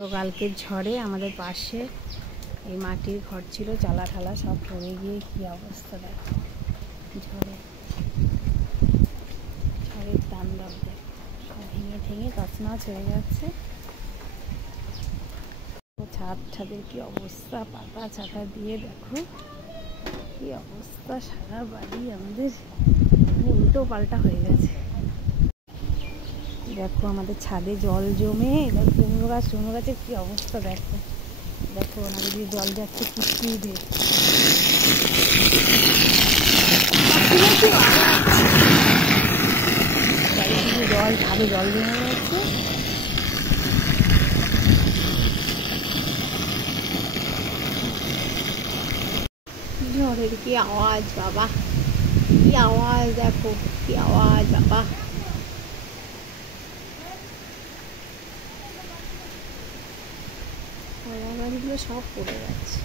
তো কালকের ঝড়ে আমাদের পাশে এই মাটির ঘর ছিল, চালা ঠালা সব পড়ে গিয়ে কি অবস্থা দেখো। ঝড়ের তাণ্ডব দেখো, সব ভেঙে ভেঙে তছনছ হয়ে যাচ্ছে। ছাদের কি অবস্থা, পাতা ছাতা দিয়ে দেখো কি অবস্থা, সারা বাড়ি আমাদের উল্টো পাল্টা হয়ে গেছে। দেখো আমাদের ছাদে জল জমে, এবার কুমড়ো গাছের কি অবস্থা দেখো। দেখো আমাদের দিয়ে জল যাচ্ছে কি স্পিডে। জল ছাদে জল জমে যাচ্ছে। ঝড়ের কি আওয়াজ বাবা, কি আওয়াজ দেখো, কি আওয়াজ বাবা। বাড়িগুলো সব পড়ে যাচ্ছে।